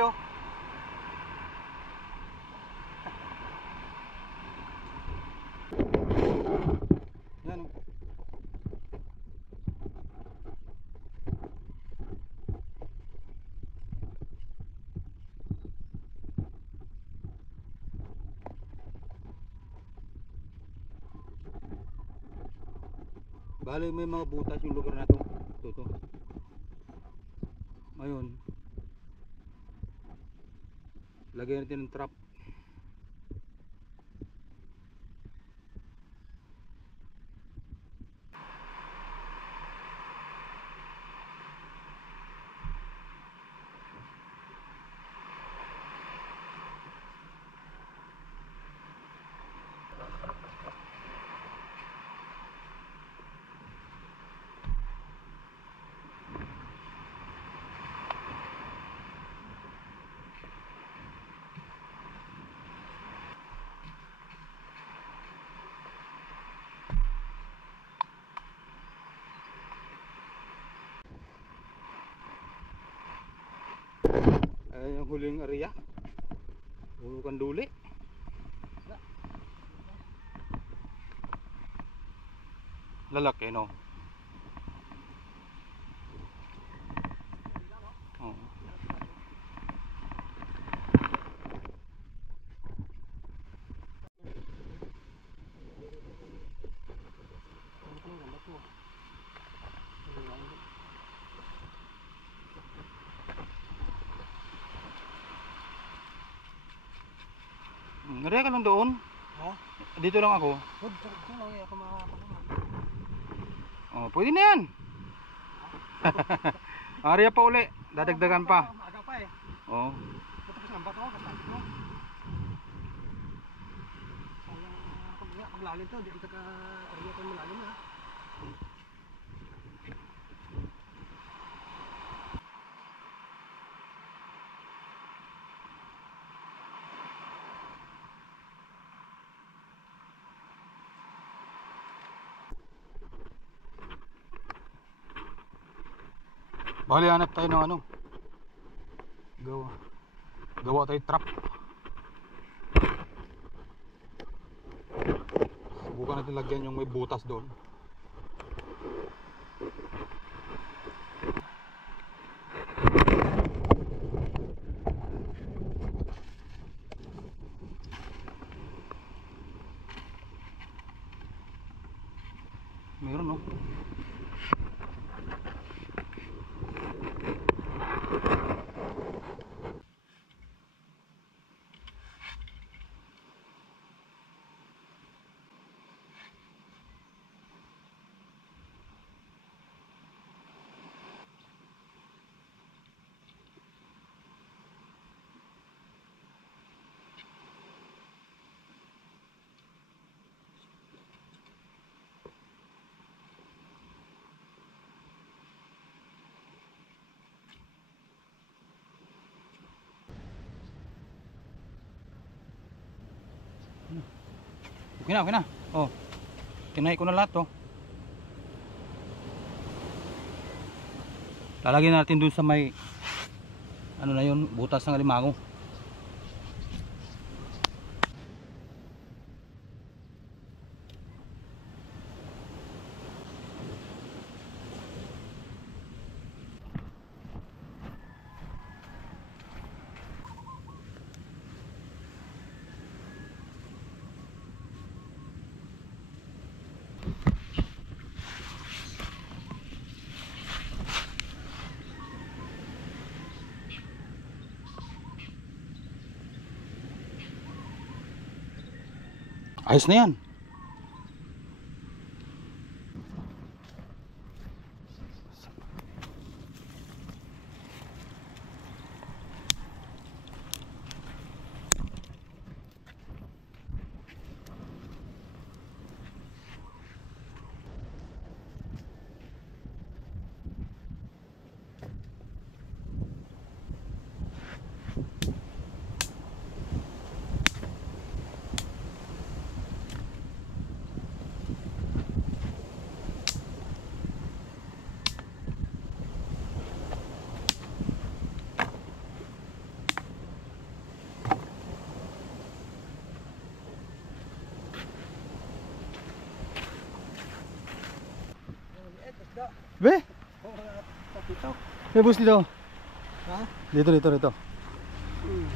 huli oh. Yan oh. Bale may mga butas yung lugar na to. Ito. Ngayon, lagyan natin ng trap. Ayan yung huling area. Hulukan duli. Lalaki no. Oh. Ngari ka lang doon? Ha? Dito lang ako. Dito lang ako makakapag. Oh, pwede na yan. Area pa uli, dadagdagan pa. Maaga pa eh. Oh. Tapos ng bato, kapatid ko. Sayang paglalim to, dito ka area ko malalim ha. Bali hanap tayo ng ano. Gawa tayo trap. Subukan natin lagyan yung may butas doon. Meron no. Okay na. Oh. Tinay ko na lahat to. Lalagyan natin dun sa may ano na yun, butas ng alimango. Ayos na yan. Be? Oo, kapitok. May bus dito. Ha? Dito. Hmm.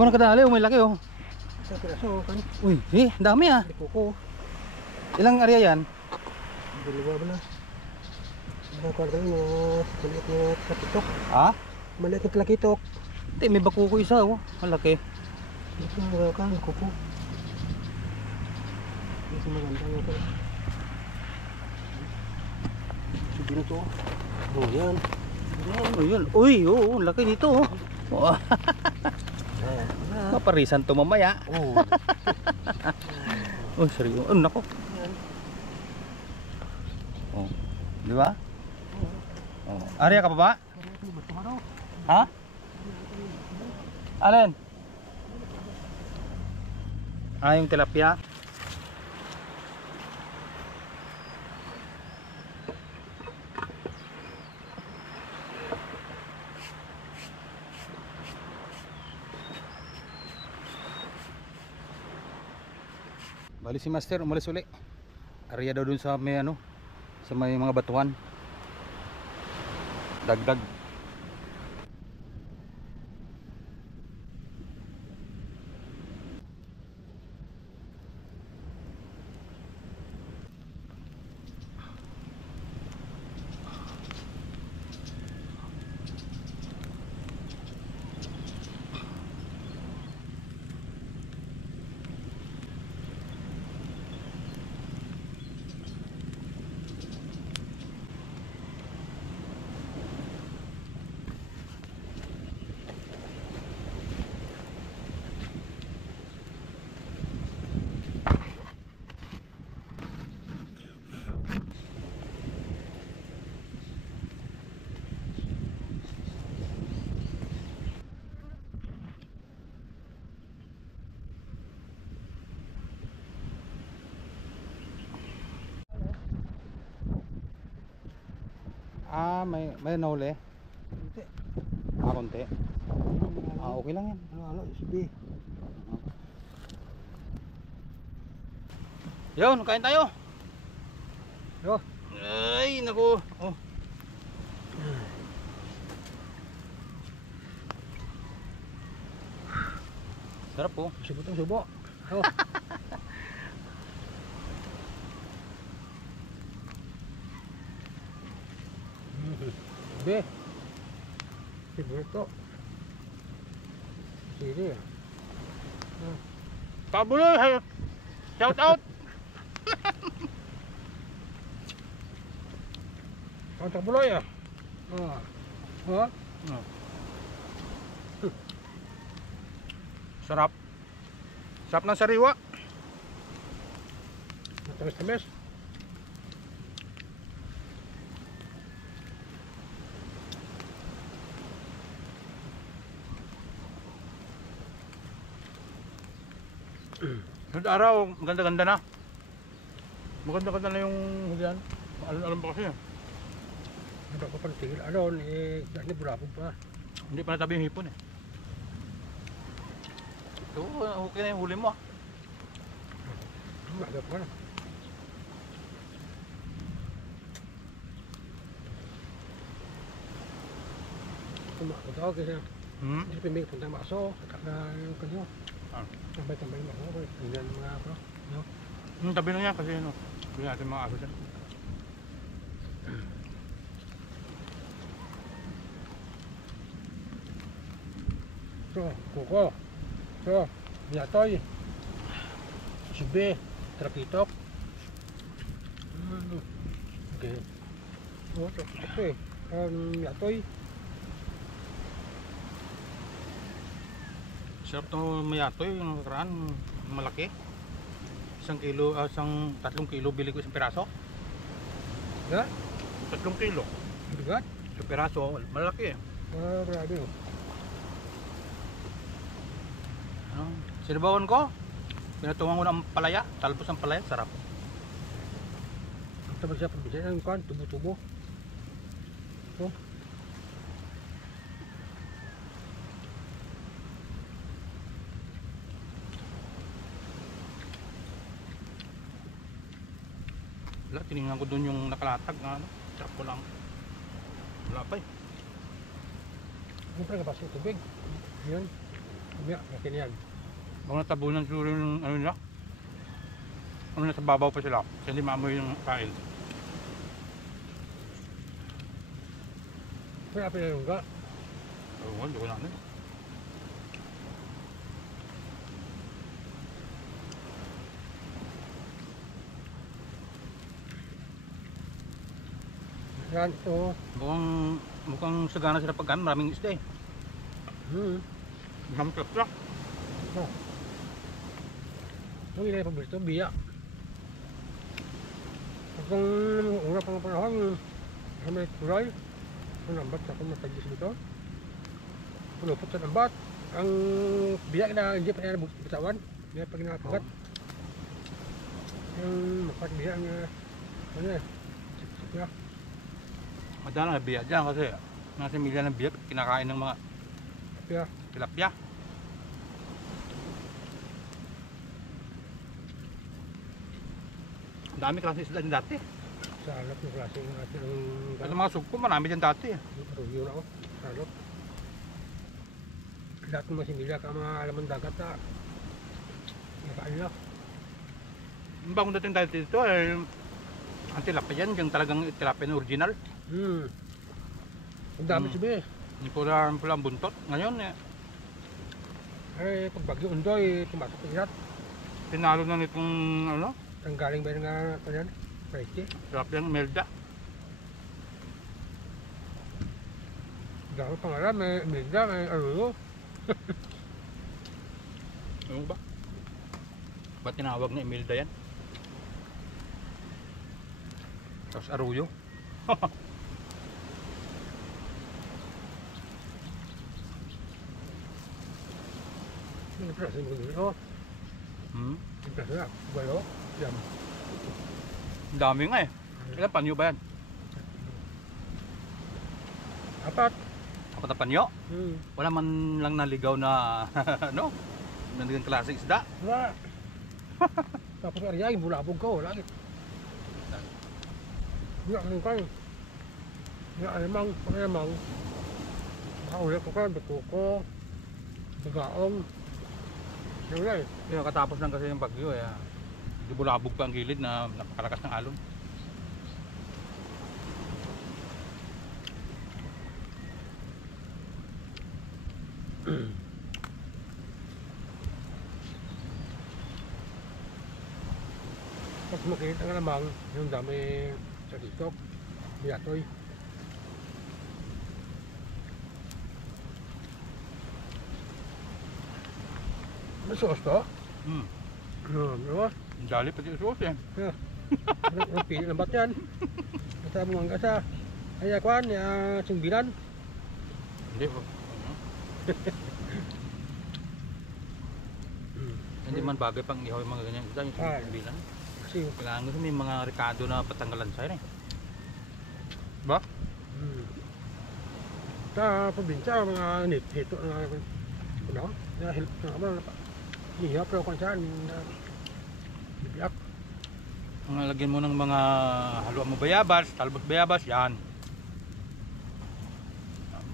Mana kadali, may laki oh. Isang piraso kan. Uy, ang dami ah. Di kuko. Ilang area yan? Dalawa ba na? Mga kwarta yung mga maliit na kapitok. Ha? Maliit na talakitok. Hindi, may bakuko isa oh. Ang laki. Ito na kan, kuko. Ito maganda nga ito. Sige na to. Oh, yan. Oh, yun. Uy, oo, laki dito oh. Oh. Maparisan to mamaya. Oh. Oh, seryo. Oh, nako. Yan. Oh. Di ba? Oh. Area ka pa ba? Ha? Alin? Ah, yung tilapia. Bali si Master umalis uli. Area daw dun sa may ano, sa may mga batuhan. Dagdag. Ah, may nahuli. Hindi. Ah, konti. Ah, okay lang yan. Ano, sige. Yun, kain tayo. Yo. Ay, naku. Oh. Sarap po. Subo tong subo. Oh. Be. Sibuto. Sige. Pabuloy, shout out. Kontak buloy ah. Oh. Oh. Oh. Sarap. Sarap ng sariwa. Matamis-tamis. Sunod araw, ganda-ganda na. Maganda-ganda na yung hulihan. Alam pa kasi. Ano ko pang tigil alon eh dahil bulabog pa. Hindi pa natabi yung hipon eh. Ito, okay na yung huli mo ah. Magap pa na. Tumakot ako kasi hindi pimig punta maso. Kaka yung kanyo. Tambay-tambay mo ako. Tingnan mga ako. Tabi na yan kasi ano. Hindi natin mga aso dyan. So, kuko. So, yatoy. Sube. Trakitok. Okay. Oh, trakitok eh. Yatoy. Sarap to mayatoy yung nakaraan. Malaki. 1 kilo, 3 kilo bili ko isang piraso. Ya? 3 kilo. Bigat? Isang piraso, malaki eh. Grabe oh. Ano? Sinabawan ko. Pinatungan ko ng palaya. Talbos ng palaya, sarap. Ito ba siya pabisay ng kwan? Tubo-tubo. So, Wala, tinignan ko doon yung nakalatag na ano. Sarap ko lang. Wala pa eh. Siyempre kapasok yung tubig. Yun. Mamaya, nakin yan. Baka natabunan siguro yung ano nila. Ano nasa babaw pa sila. Kasi hindi maamoy yung kain. Kaya pinalong ka. Oo, hindi ko na ano. Yan, ito. Mukhang sagana sila pagkaan. Maraming isda eh. Maraming klap-klap. Ang ilay pabili ito, biya. Kung una pang panahon, may kulay. Ang lambat ako matagis dito. Pulupot sa lambat. Ang biya na hindi pa nila bitawan. Hindi pa ginakagat. Yung mapat biya ang ano eh. Sip-sip na. Madalang na biya dyan kasi nasa milya ng biya kinakain ng mga Biya. tilapia. Ang dami klase isda din dati. Sa alap ng klase ng ating Kasi mga sugpo marami dyan dati. review na ako. Sa alap. Lahat ng masimilya ka mga alaman dagat na nakain na. Ang bagong dating dati dito eh ang tilapia yan, yung talagang tilapia na original. Ang dami sabi eh. Yung pula ang buntot. Ngayon eh, Ay, pag bagyo undoy, tumatok ang irat. tinalo na nitong ano, Ang galing ba nga ito yan? Presti. tilapia ng Melda. Dami pangalan, may Milda, may Arulo. Ano ba? Ba't tinawag na Imelda yan? Tapos Arroyo. Ang presi mo dito. Hmm? Ang presi na. Bayo. Yan. Ang dami nga eh. Ilan panyo ba yan? Apat. Apat na panyo? Hmm. Wala man lang naligaw na ano? Nandang klaseng isda. Wala. Tapos ariyain, bulabog ko. Wala. Wala ka kayo. Wala alamang. Wala alamang. Makaulit ko kayo. Batuko. Bagaong. Yung wala eh. Yung katapos lang kasi yung bagyo eh. Di bulabog pa ang gilid na napakalakas ng alon. Pag makikita nga namang yung dami sa TikTok, biyatoy. May sauce to? Hmm. Diba? Ang dali pati yung sauce eh. Ang pili ng bat yan. Kasama mo hanggang sa ayakwan, singbilan. Hindi. Hindi man bagay pang ihaw yung mga ganyan isda. Yung bilang. Kasi Kailangan kasi may mga rekado na patanggalan sa'yo eh. Ba? sa probinsya, mga hito na ano, na help na naman. Niya, pero kung saan, bibiyak. Ang lagyan mo ng mga haluan mo bayabas, talbos bayabas, yan.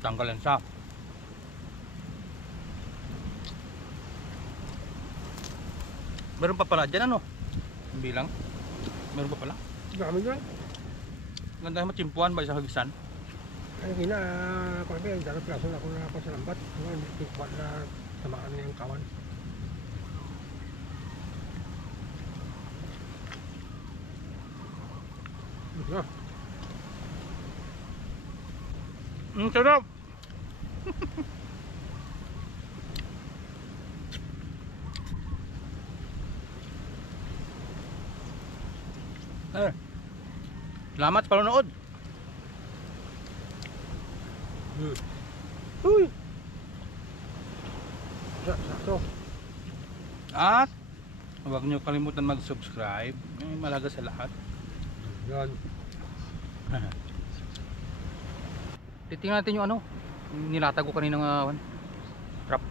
Tanggalan sa. Meron pa pala dyan ano? Yung bilang? Meron pa pala? Dami dyan. Ganda mo chimpuan ba sa hagisan? Kaya kina, kung ano yung dalang plaso na ako na pasalambat. Hindi ko na tamaan niya yung kawan. Sarap! Salamat sa panonood. Uy! Sakto. At huwag niyo kalimutan mag-subscribe. Malaga sa lahat. Yan. Titingnan natin yung ano, nilatag ko kanina ng trap.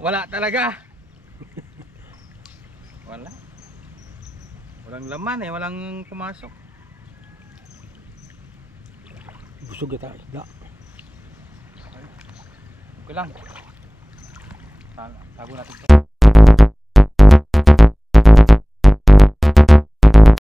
Wala talaga. Wala. Walang laman eh, walang pumasok. Busog yata isda. Okay lang. Tago natin to.